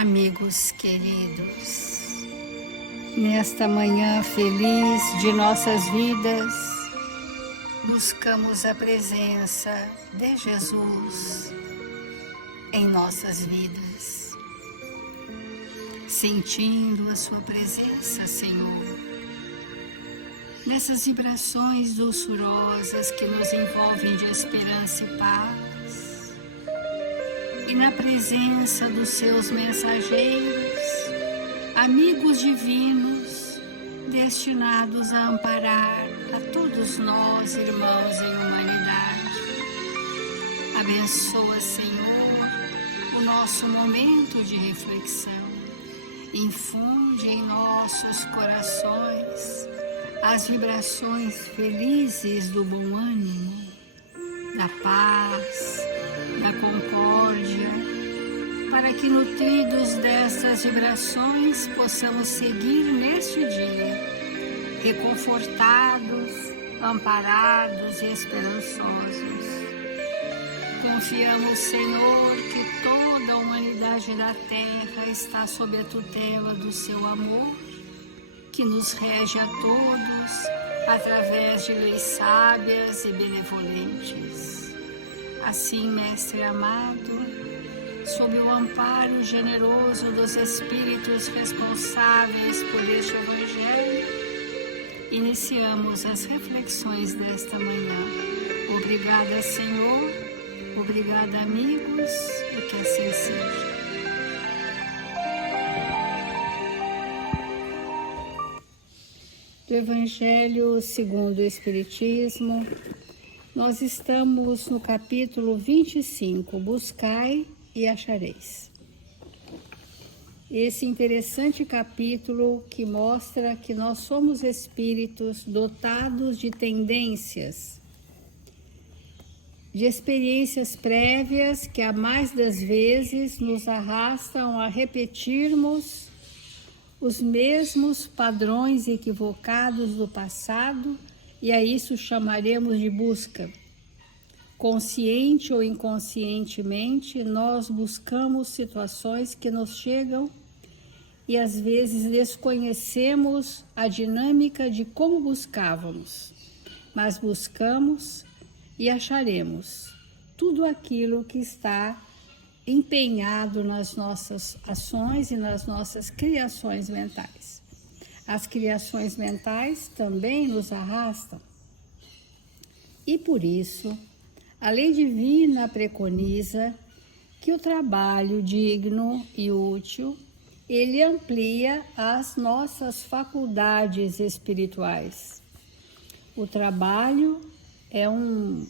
Amigos queridos, nesta manhã feliz de nossas vidas, buscamos a presença de Jesus em nossas vidas, sentindo a sua presença, Senhor, nessas vibrações doçurosas que nos envolvem de esperança e paz, e na presença dos seus mensageiros, amigos divinos, destinados a amparar a todos nós, irmãos em humanidade. Abençoa, Senhor, o nosso momento de reflexão. Infunde em nossos corações as vibrações felizes do bom ânimo, da paz, da concórdia, para que, nutridos dessas vibrações, possamos seguir neste dia, reconfortados, amparados e esperançosos. Confiamos, Senhor, que toda a humanidade da Terra está sob a tutela do seu amor, que nos rege a todos através de leis sábias e benevolentes. Assim, Mestre amado, sob o amparo generoso dos Espíritos responsáveis por este Evangelho, iniciamos as reflexões desta manhã. Obrigada, Senhor, obrigada, amigos, e que assim seja. Do Evangelho segundo o Espiritismo, nós estamos no capítulo 25, Buscai e achareis. Esse interessante capítulo que mostra que nós somos espíritos dotados de tendências, de experiências prévias que a mais das vezes nos arrastam a repetirmos os mesmos padrões equivocados do passado, e a isso chamaremos de busca. Consciente ou inconscientemente, nós buscamos situações que nos chegam e às vezes desconhecemos a dinâmica de como buscávamos, mas buscamos e acharemos tudo aquilo que está empenhado nas nossas ações e nas nossas criações mentais. As criações mentais também nos arrastam. E por isso, a lei divina preconiza que o trabalho digno e útil, ele amplia as nossas faculdades espirituais. O trabalho é um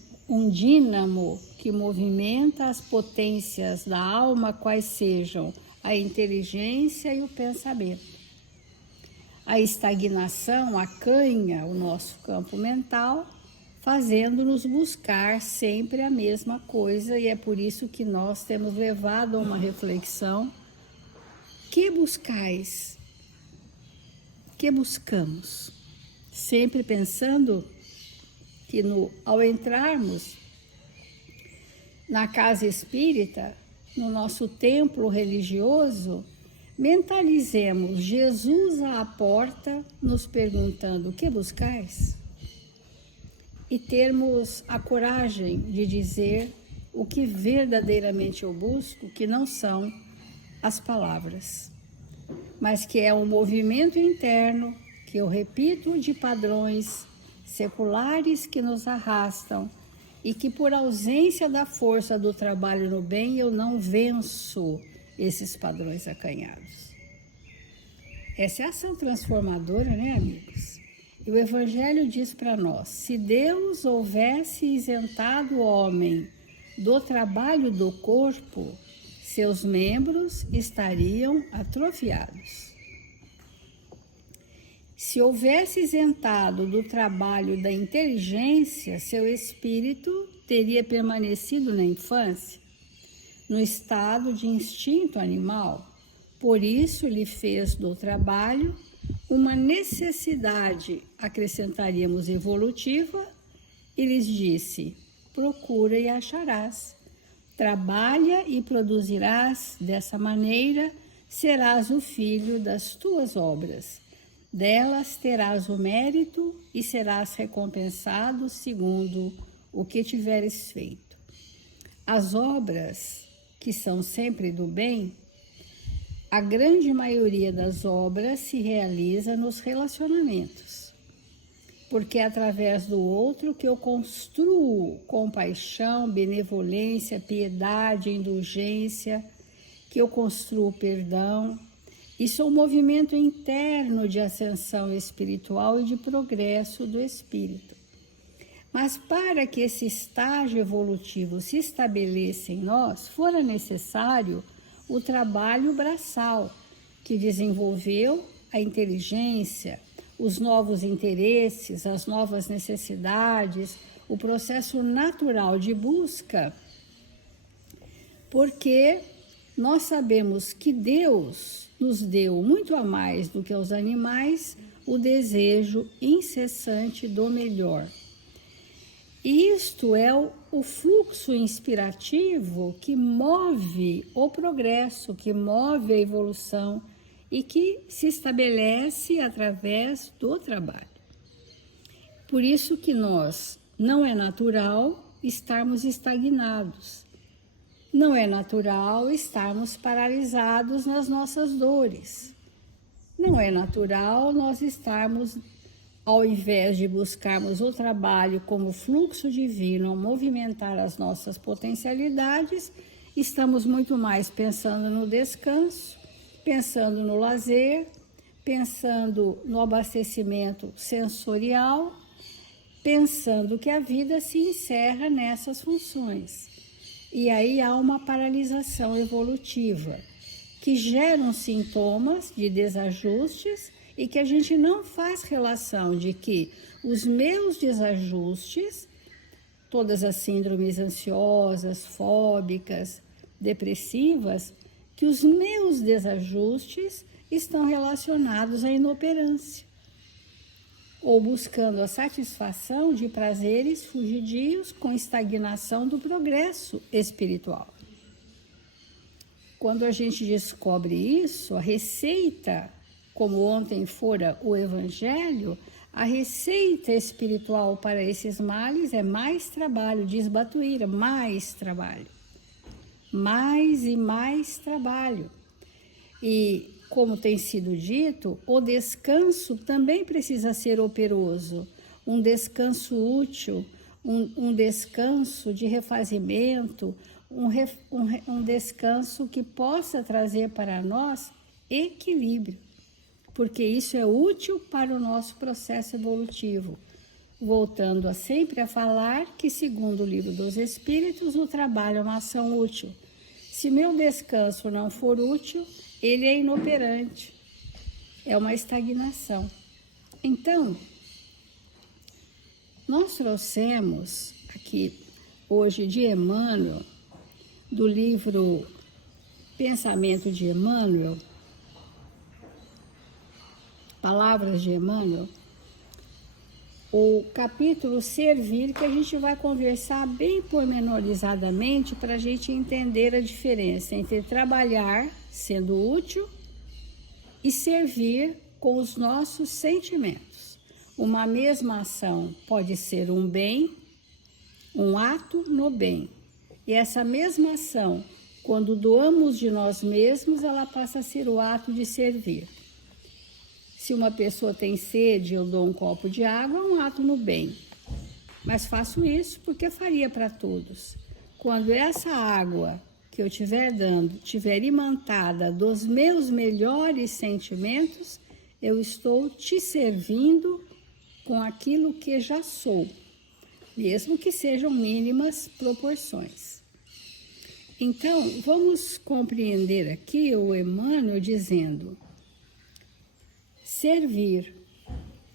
dínamo que movimenta as potências da alma, quais sejam a inteligência e o pensamento. A estagnação acanha o nosso campo mental, fazendo-nos buscar sempre a mesma coisa, e é por isso que nós temos levado a uma reflexão. Que buscais? Que buscamos? Sempre pensando que ao entrarmos na casa espírita, no nosso templo religioso, mentalizemos Jesus à porta, nos perguntando: o que buscais? E termos a coragem de dizer o que verdadeiramente eu busco, que não são as palavras, mas que é um movimento interno, que eu repito, de padrões seculares que nos arrastam e que, por ausência da força do trabalho no bem, eu não venço esses padrões acanhados. Essa é a ação transformadora, né, amigos? E o Evangelho diz para nós: se Deus houvesse isentado o homem do trabalho do corpo, seus membros estariam atrofiados. Se houvesse isentado do trabalho da inteligência, seu espírito teria permanecido na infância, no estado de instinto animal. Por isso lhe fez do trabalho uma necessidade, acrescentaríamos evolutiva, e lhes disse: procura e acharás. Trabalha e produzirás dessa maneira serás o filho das tuas obras. Delas terás o mérito e serás recompensado segundo o que tiveres feito. As obras, que são sempre do bem, a grande maioria das obras se realiza nos relacionamentos, porque é através do outro que eu construo compaixão, benevolência, piedade, indulgência, que eu construo perdão. Isso é um movimento interno de ascensão espiritual e de progresso do espírito. Mas para que esse estágio evolutivo se estabeleça em nós, fora necessário o trabalho braçal, que desenvolveu a inteligência, os novos interesses, as novas necessidades, o processo natural de busca, porque nós sabemos que Deus nos deu muito a mais do que aos animais o desejo incessante do melhor. E isto é o fluxo inspirativo que move o progresso, que move a evolução e que se estabelece através do trabalho. Por isso que não é natural estarmos estagnados. Não é natural estarmos paralisados nas nossas dores. Não é natural nós estarmos, ao invés de buscarmos o trabalho como fluxo divino, movimentar as nossas potencialidades, estamos muito mais pensando no descanso, pensando no lazer, pensando no abastecimento sensorial, pensando que a vida se encerra nessas funções. E aí há uma paralisação evolutiva, que geram sintomas de desajustes e que a gente não faz relação de que os meus desajustes, todas as síndromes ansiosas, fóbicas, depressivas, que os meus desajustes estão relacionados à inoperância, ou buscando a satisfação de prazeres fugidios com estagnação do progresso espiritual. Quando a gente descobre isso, a receita, como ontem fora o Evangelho, a receita espiritual para esses males é mais trabalho, diz Batuíra, mais trabalho. Mais e mais trabalho. E, como tem sido dito, o descanso também precisa ser operoso, um descanso útil, um descanso de refazimento, um descanso que possa trazer para nós equilíbrio, porque isso é útil para o nosso processo evolutivo. Voltando sempre a falar que, segundo o Livro dos Espíritos, o trabalho é uma ação útil. Se meu descanso não for útil, ele é inoperante, é uma estagnação. Então, nós trouxemos aqui hoje de Emmanuel, do livro Pensamento de Emmanuel, Palavras de Emmanuel, o capítulo Servir, que a gente vai conversar bem pormenorizadamente para a gente entender a diferença entre trabalhar sendo útil e servir com os nossos sentimentos. Uma mesma ação pode ser um bem, um ato no bem. E essa mesma ação, quando doamos de nós mesmos, ela passa a ser o ato de servir. Se uma pessoa tem sede, eu dou um copo de água, é um ato no bem. Mas faço isso porque faria para todos. Quando essa água que eu estiver dando estiver imantada dos meus melhores sentimentos, eu estou te servindo com aquilo que já sou, mesmo que sejam mínimas proporções. Então, vamos compreender aqui o Emmanuel dizendo: servir.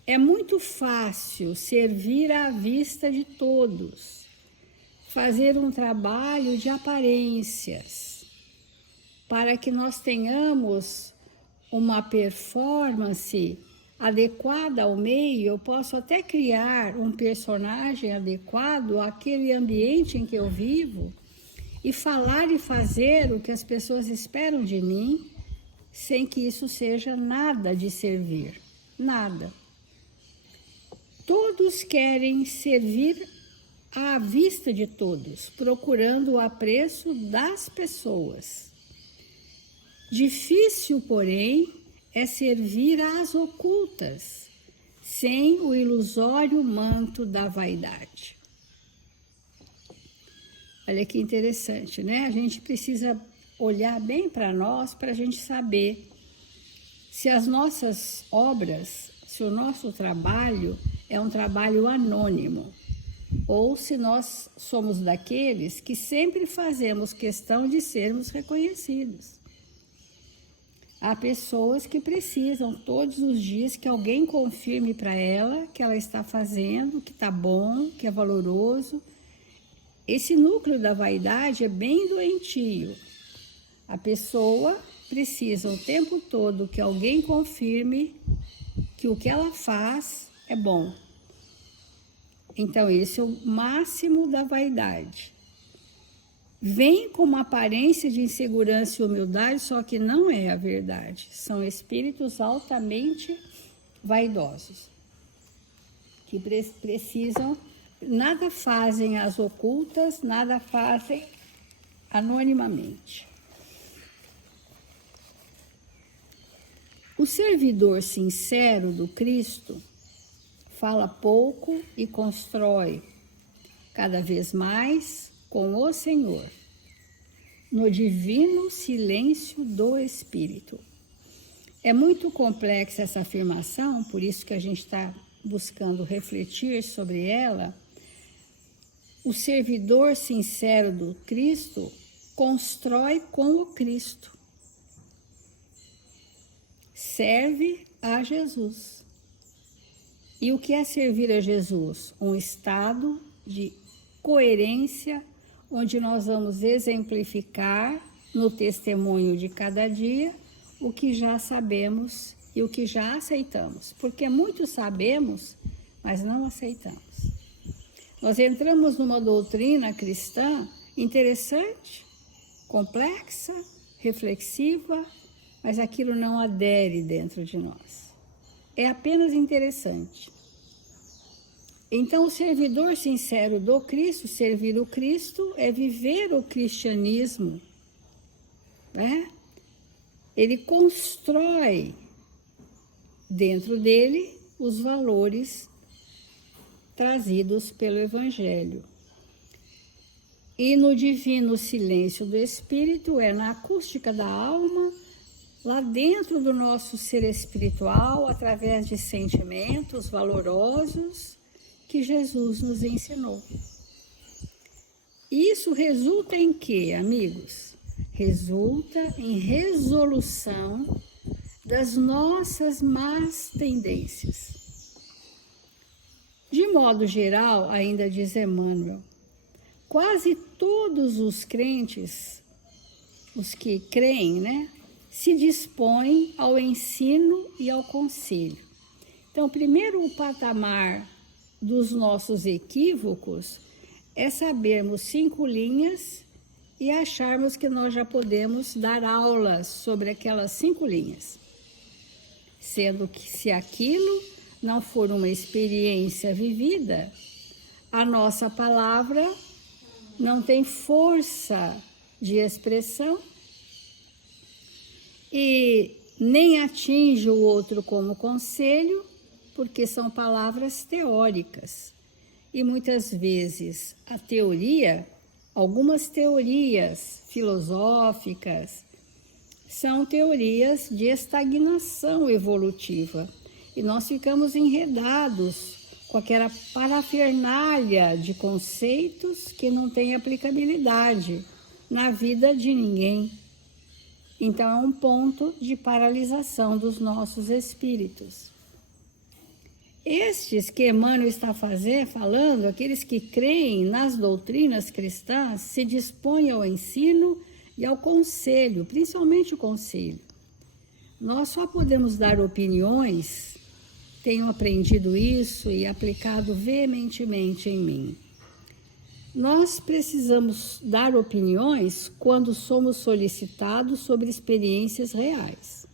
É muito fácil servir à vista de todos, fazer um trabalho de aparências, para que nós tenhamos uma performance adequada ao meio. Eu posso até criar um personagem adequado àquele ambiente em que eu vivo e falar e fazer o que as pessoas esperam de mim, sem que isso seja nada de servir, nada. Todos querem servir à vista de todos, procurando o apreço das pessoas. Difícil, porém, é servir às ocultas, sem o ilusório manto da vaidade. Olha que interessante, né? A gente precisa olhar bem para nós, para a gente saber se as nossas obras, se o nosso trabalho é um trabalho anônimo, ou se nós somos daqueles que sempre fazemos questão de sermos reconhecidos. Há pessoas que precisam todos os dias que alguém confirme para ela que ela está fazendo, que está bom, que é valoroso. Esse núcleo da vaidade é bem doentio. A pessoa precisa o tempo todo que alguém confirme que o que ela faz é bom. Então, esse é o máximo da vaidade. Vem com uma aparência de insegurança e humildade, só que não é a verdade. São espíritos altamente vaidosos, que precisam, nada fazem às ocultas, nada fazem anonimamente. O servidor sincero do Cristo fala pouco e constrói cada vez mais com o Senhor, no divino silêncio do Espírito. É muito complexa essa afirmação, por isso que a gente está buscando refletir sobre ela. O servidor sincero do Cristo constrói com o Cristo. Serve a Jesus. E o que é servir a Jesus? Um estado de coerência, onde nós vamos exemplificar no testemunho de cada dia o que já sabemos e o que já aceitamos. Porque muito sabemos, mas não aceitamos. Nós entramos numa doutrina cristã interessante, complexa, reflexiva, mas aquilo não adere dentro de nós. É apenas interessante. Então, o servidor sincero do Cristo, servir o Cristo, é viver o cristianismo, né? Ele constrói dentro dele os valores trazidos pelo Evangelho. E no divino silêncio do Espírito, é na acústica da alma, lá dentro do nosso ser espiritual, através de sentimentos valorosos que Jesus nos ensinou. Isso resulta em quê, amigos? Resulta em resolução das nossas más tendências. De modo geral, ainda diz Emmanuel, quase todos os crentes, os que creem, né, se dispõem ao ensino e ao conselho. Então, primeiro o patamar dos nossos equívocos é sabermos 5 linhas e acharmos que nós já podemos dar aulas sobre aquelas 5 linhas. Sendo que se aquilo não for uma experiência vivida, a nossa palavra não tem força de expressão e nem atinge o outro como conselho, porque são palavras teóricas. E muitas vezes a teoria, algumas teorias filosóficas, são teorias de estagnação evolutiva. E nós ficamos enredados com aquela parafernália de conceitos que não tem aplicabilidade na vida de ninguém. Então, é um ponto de paralisação dos nossos espíritos. Estes que Emmanuel está falando, aqueles que creem nas doutrinas cristãs, se dispõem ao ensino e ao conselho, principalmente o conselho. Nós só podemos dar opiniões, tenho aprendido isso e aplicado veementemente em mim. Nós precisamos dar opiniões quando somos solicitados sobre experiências reais.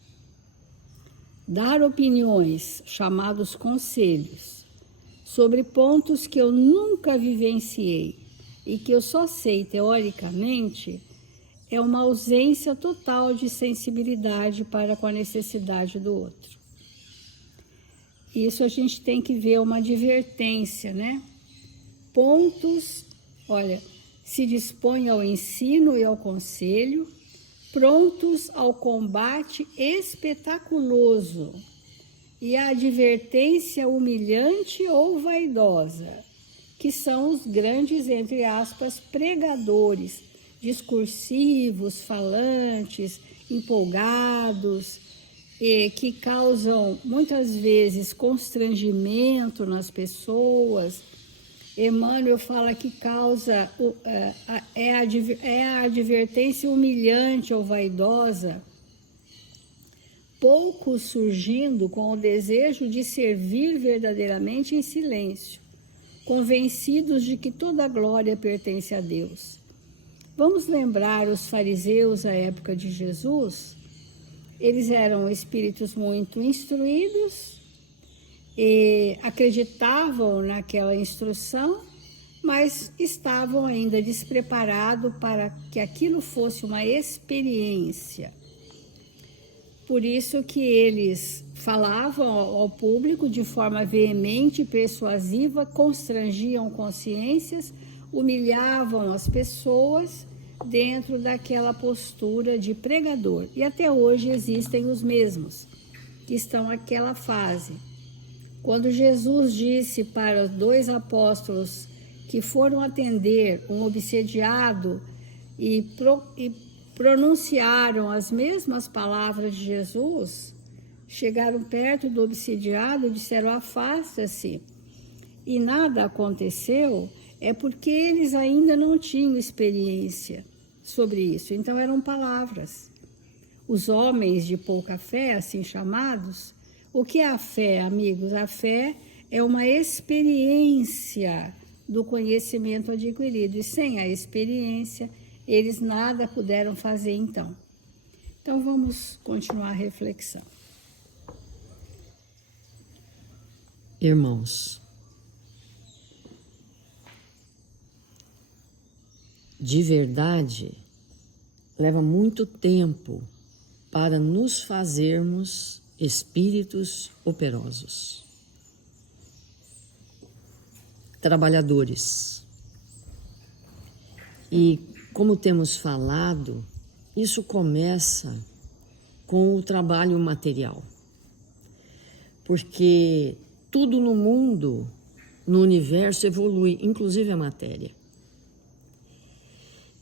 Dar opiniões, chamados conselhos, sobre pontos que eu nunca vivenciei e que eu só sei teoricamente, é uma ausência total de sensibilidade para com a necessidade do outro. Isso a gente tem que ver uma advertência, né? Pontos, olha, se dispõe ao ensino e ao conselho, prontos ao combate espetaculoso e à advertência humilhante ou vaidosa, que são os grandes, entre aspas, pregadores, discursivos, falantes, empolgados, que causam muitas vezes constrangimento nas pessoas. Emmanuel fala que causa a advertência humilhante ou vaidosa, poucos surgindo com o desejo de servir verdadeiramente em silêncio, convencidos de que toda a glória pertence a Deus. Vamos lembrar os fariseus à época de Jesus. Eles eram espíritos muito instruídos e acreditavam naquela instrução, mas estavam ainda despreparados para que aquilo fosse uma experiência. Por isso que eles falavam ao público de forma veemente e persuasiva, constrangiam consciências, humilhavam as pessoas dentro daquela postura de pregador. E até hoje existem os mesmos que estão naquela fase. Quando Jesus disse para os 2 apóstolos que foram atender um obsediado e pronunciaram as mesmas palavras de Jesus, chegaram perto do obsediado e disseram: afasta-se. E nada aconteceu, é porque eles ainda não tinham experiência sobre isso. Então eram palavras. Os homens de pouca fé, assim chamados, o que é a fé, amigos? A fé é uma experiência do conhecimento adquirido. E sem a experiência, eles nada puderam fazer então. Então vamos continuar a reflexão. Irmãos, de verdade, leva muito tempo para nos fazermos espíritos operosos, trabalhadores. E, como temos falado, isso começa com o trabalho material. Porque tudo no mundo, no universo, evolui, inclusive a matéria.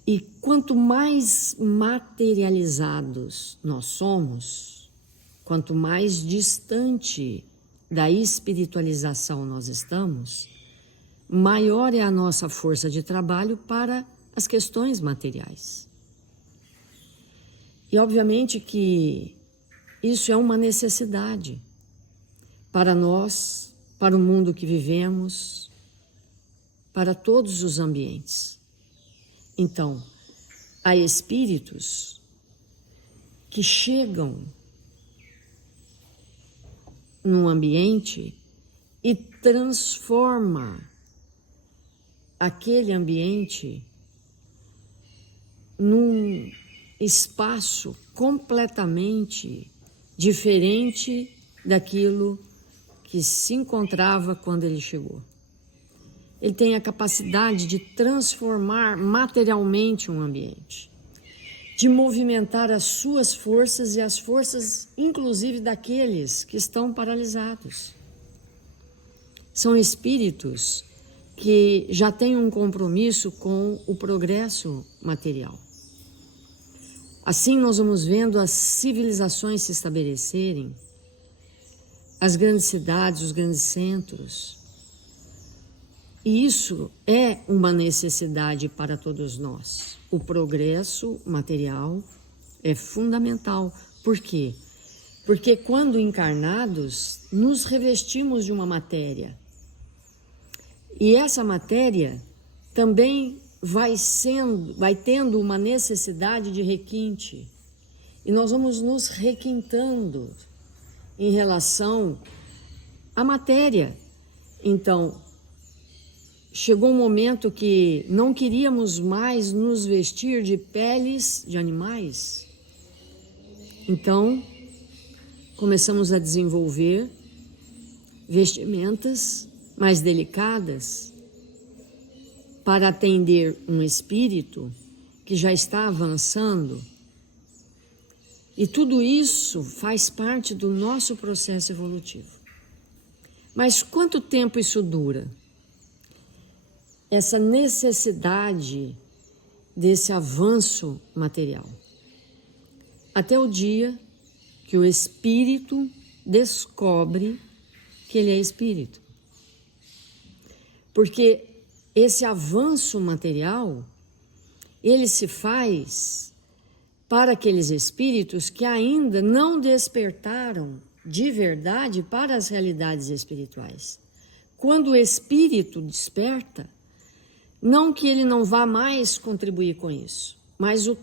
E quanto mais materializados nós somos, quanto mais distante da espiritualização nós estamos, maior é a nossa força de trabalho para as questões materiais. E obviamente que isso é uma necessidade para nós, para o mundo que vivemos, para todos os ambientes. Então, há espíritos que chegam num ambiente e transforma aquele ambiente num espaço completamente diferente daquilo que se encontrava quando ele chegou. Ele tem a capacidade de transformar materialmente um ambiente, de movimentar as suas forças e as forças, inclusive, daqueles que estão paralisados. São espíritos que já têm um compromisso com o progresso material. Assim, nós vamos vendo as civilizações se estabelecerem, as grandes cidades, os grandes centros. E isso é uma necessidade para todos nós. O progresso material é fundamental. Por quê? Porque quando encarnados, nos revestimos de uma matéria. E essa matéria também vai tendo uma necessidade de requinte. E nós vamos nos requintando em relação à matéria. Então, chegou um momento que não queríamos mais nos vestir de peles de animais. Então, começamos a desenvolver vestimentas mais delicadas para atender um espírito que já está avançando. E tudo isso faz parte do nosso processo evolutivo. Mas quanto tempo isso dura? Essa necessidade desse avanço material. Até o dia que o espírito descobre que ele é espírito. Porque esse avanço material, ele se faz para aqueles espíritos que ainda não despertaram de verdade para as realidades espirituais. Quando o espírito desperta, não que ele não vá mais contribuir com isso, mas o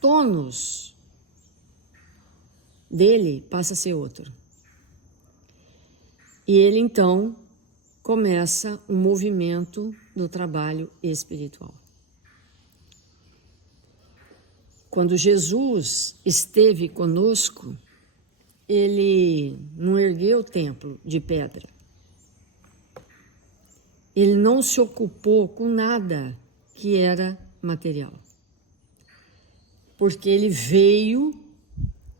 tônus dele passa a ser outro. E ele então começa um movimento do trabalho espiritual. Quando Jesus esteve conosco, ele não ergueu o templo de pedra. Ele não se ocupou com nada que era material. Porque ele veio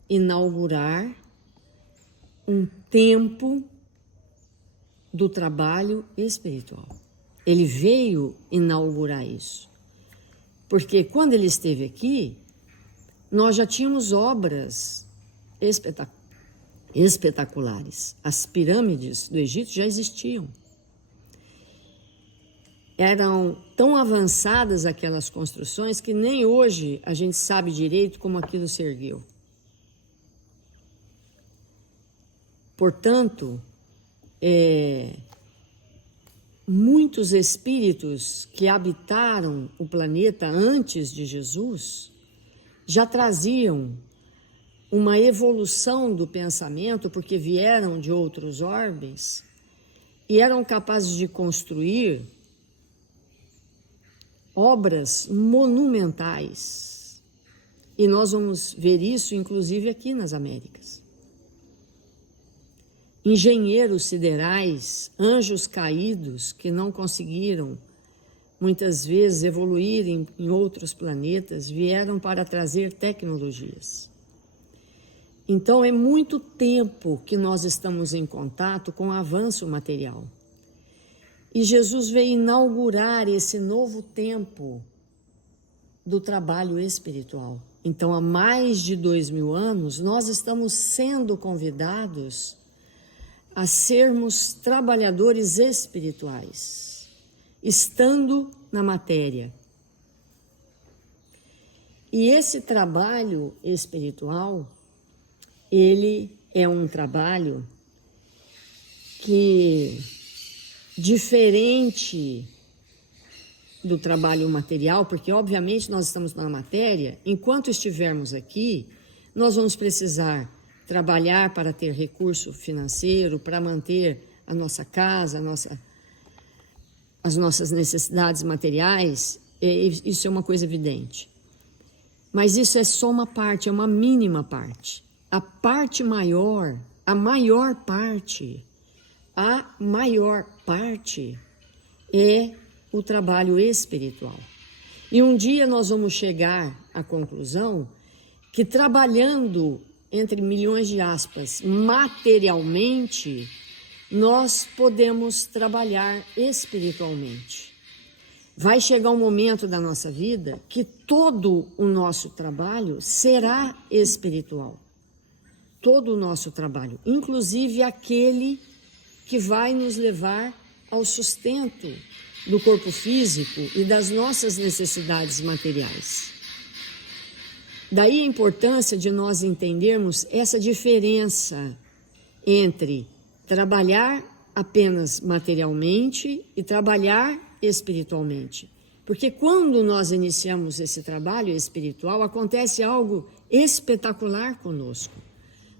inaugurar um tempo do trabalho espiritual. Ele veio inaugurar isso. Porque quando ele esteve aqui, nós já tínhamos obras espetaculares. As pirâmides do Egito já existiam. Eram tão avançadas aquelas construções que nem hoje a gente sabe direito como aquilo se ergueu. Portanto, muitos espíritos que habitaram o planeta antes de Jesus já traziam uma evolução do pensamento, porque vieram de outros orbes e eram capazes de construir obras monumentais. E nós vamos ver isso, inclusive, aqui nas Américas. Engenheiros siderais, anjos caídos que não conseguiram, muitas vezes, evoluir em outros planetas, vieram para trazer tecnologias. Então, é muito tempo que nós estamos em contato com o avanço material. E Jesus veio inaugurar esse novo tempo do trabalho espiritual. Então, há mais de 2000 anos, nós estamos sendo convidados a sermos trabalhadores espirituais, estando na matéria. E esse trabalho espiritual, ele é um trabalho que, diferente do trabalho material, porque obviamente nós estamos na matéria, enquanto estivermos aqui, nós vamos precisar trabalhar para ter recurso financeiro, para manter a nossa casa, as nossas necessidades materiais, isso é uma coisa evidente. Mas isso é só uma parte, é uma mínima parte. A parte maior, a maior parte é o trabalho espiritual. E um dia nós vamos chegar à conclusão que trabalhando, entre milhões de aspas, materialmente, nós podemos trabalhar espiritualmente. Vai chegar um momento da nossa vida que todo o nosso trabalho será espiritual. Todo o nosso trabalho, inclusive aquele que vai nos levar ao sustento do corpo físico e das nossas necessidades materiais. Daí a importância de nós entendermos essa diferença entre trabalhar apenas materialmente e trabalhar espiritualmente. Porque quando nós iniciamos esse trabalho espiritual, acontece algo espetacular conosco.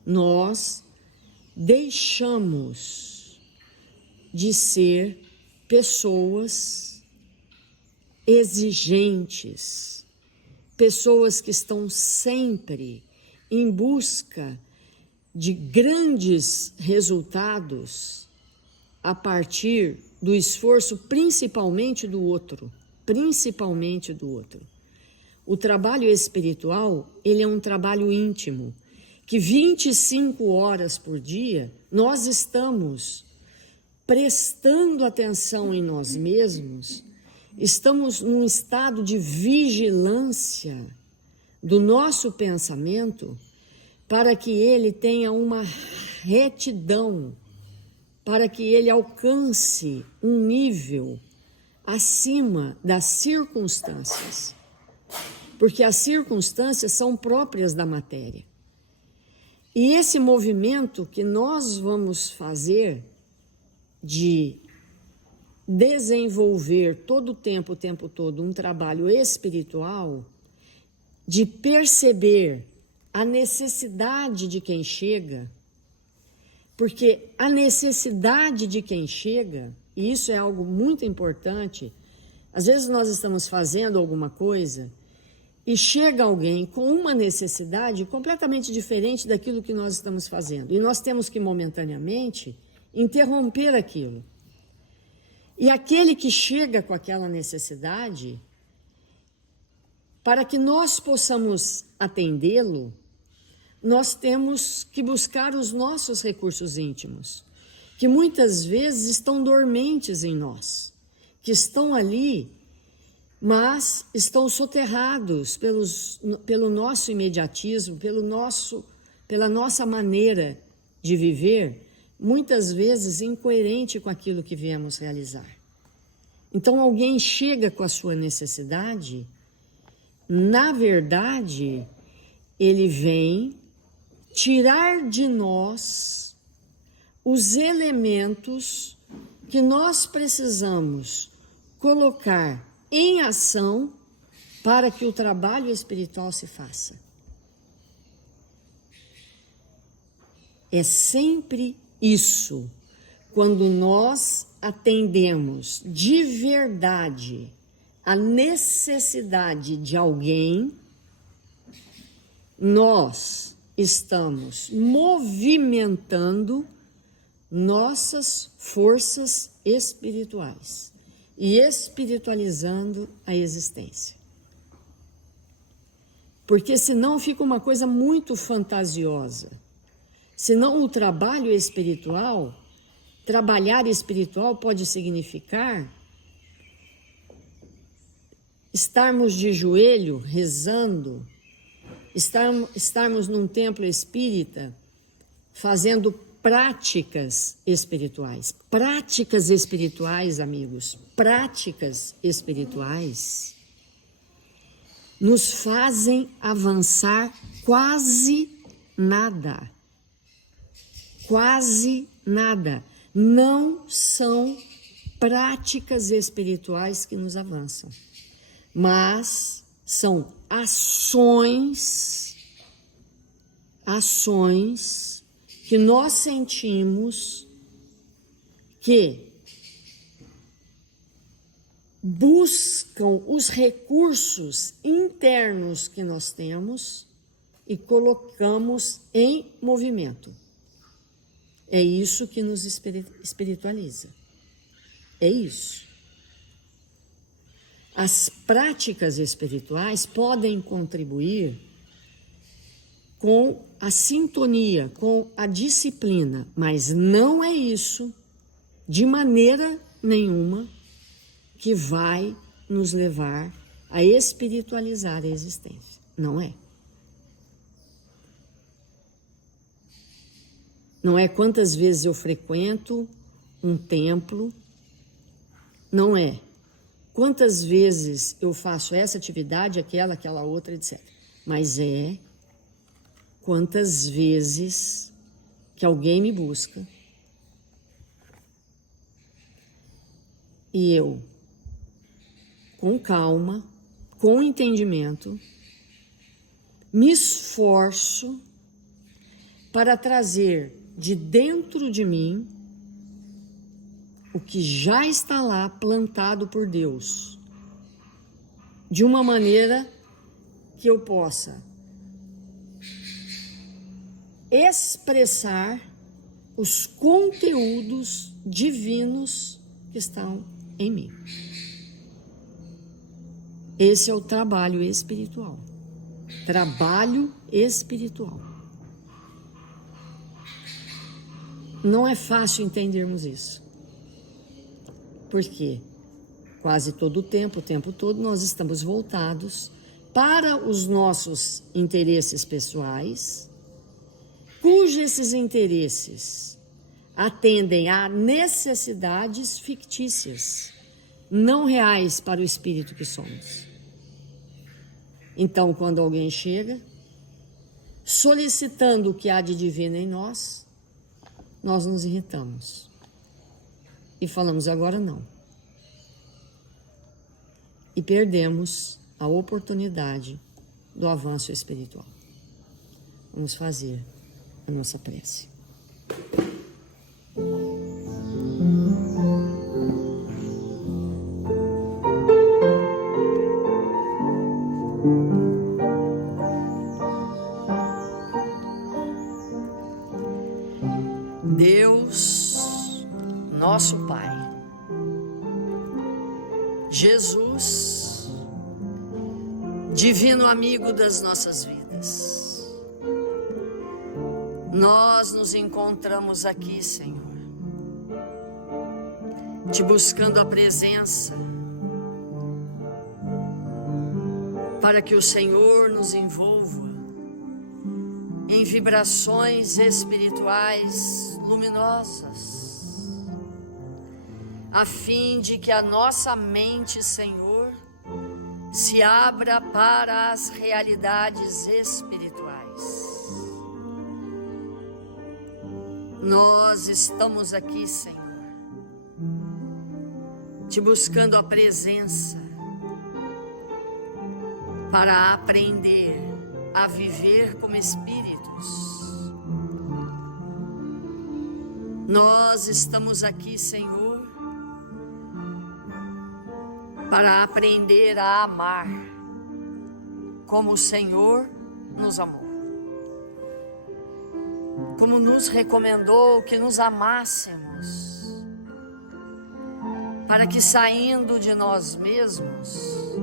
Nós deixamos de ser pessoas exigentes, pessoas que estão sempre em busca de grandes resultados a partir do esforço principalmente do outro. O trabalho espiritual, ele é um trabalho íntimo, que 25 horas por dia nós estamos prestando atenção em nós mesmos, estamos num estado de vigilância do nosso pensamento para que ele tenha uma retidão, para que ele alcance um nível acima das circunstâncias, porque as circunstâncias são próprias da matéria. E esse movimento que nós vamos fazer de desenvolver todo o tempo todo, um trabalho espiritual, de perceber a necessidade de quem chega, porque a necessidade de quem chega, e isso é algo muito importante, às vezes nós estamos fazendo alguma coisa e chega alguém com uma necessidade completamente diferente daquilo que nós estamos fazendo. E nós temos que momentaneamente interromper aquilo. E aquele que chega com aquela necessidade, para que nós possamos atendê-lo, nós temos que buscar os nossos recursos íntimos, que muitas vezes estão dormentes em nós, que estão ali, mas estão soterrados pelo nosso imediatismo, pela nossa maneira de viver, muitas vezes incoerente com aquilo que viemos realizar. Então alguém chega com a sua necessidade, na verdade, ele vem tirar de nós os elementos que nós precisamos colocar em ação para que o trabalho espiritual se faça. É sempre isso, quando nós atendemos de verdade a necessidade de alguém, nós estamos movimentando nossas forças espirituais e espiritualizando a existência. Porque senão fica uma coisa muito fantasiosa. Senão o trabalho espiritual, trabalhar espiritual pode significar estarmos de joelho rezando, estarmos num templo espírita fazendo práticas espirituais. Práticas espirituais, amigos, práticas espirituais nos fazem avançar quase nada. Quase nada. Não são práticas espirituais que nos avançam, mas são ações que nós sentimos que buscam os recursos internos que nós temos e colocamos em movimento. É isso que nos espiritualiza. É isso. As práticas espirituais podem contribuir com a sintonia, com a disciplina, mas não é isso, de maneira nenhuma, que vai nos levar a espiritualizar a existência. Não é. Não é quantas vezes eu frequento um templo, não é quantas vezes eu faço essa atividade, aquela outra, etc. Mas é quantas vezes que alguém me busca e eu com calma, com entendimento, me esforço para trazer de dentro de mim o que já está lá plantado por Deus, de uma maneira que eu possa expressar os conteúdos divinos que estão em mim. Esse é o trabalho espiritual. Trabalho espiritual. Não é fácil entendermos isso. Porque quase todo o tempo todo, nós estamos voltados para os nossos interesses pessoais, cujos esses interesses atendem a necessidades fictícias, não reais para o espírito que somos. Então, quando alguém chega solicitando o que há de divino em nós, nós nos irritamos e falamos agora não. E perdemos a oportunidade do avanço espiritual. Vamos fazer a nossa prece. Deus, nosso Pai, Jesus, divino amigo das nossas vidas, nós nos encontramos aqui, Senhor, te buscando a presença, para que o Senhor nos envolva em vibrações espirituais luminosas, a fim de que a nossa mente, Senhor, se abra para as realidades espirituais. Nós estamos aqui, Senhor, te buscando a presença para aprender a viver como espíritos. Nós estamos aqui, Senhor, para aprender a amar como o Senhor nos amou, como nos recomendou que nos amássemos, para que saindo de nós mesmos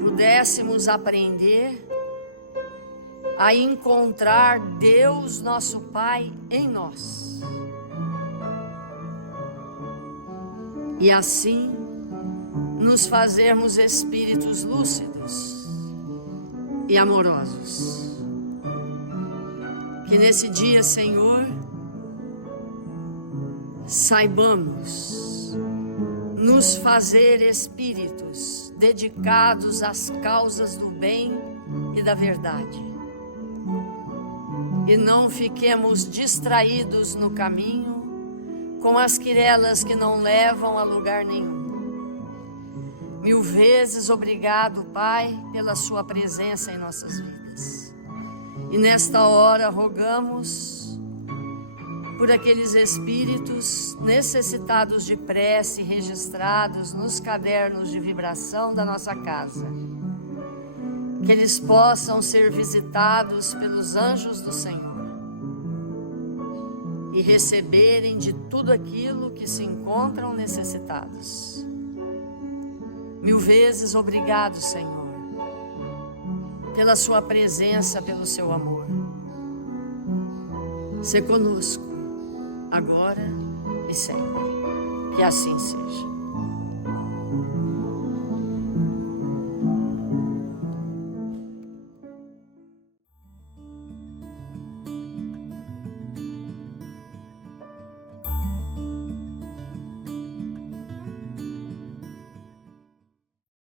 pudéssemos aprender a encontrar Deus, nosso Pai, em nós. E assim nos fazermos espíritos lúcidos e amorosos. Que nesse dia, Senhor, saibamos nos fazer espíritos dedicados às causas do bem e da verdade. E não fiquemos distraídos no caminho com as quirelas que não levam a lugar nenhum. 1000 vezes obrigado, Pai, pela sua presença em nossas vidas. E nesta hora rogamos por aqueles espíritos necessitados de prece registrados nos cadernos de vibração da nossa casa. Que eles possam ser visitados pelos anjos do Senhor e receberem de tudo aquilo que se encontram necessitados. 1000 vezes obrigado, Senhor, pela sua presença, pelo seu amor. Sê conosco, agora e sempre. Que assim seja.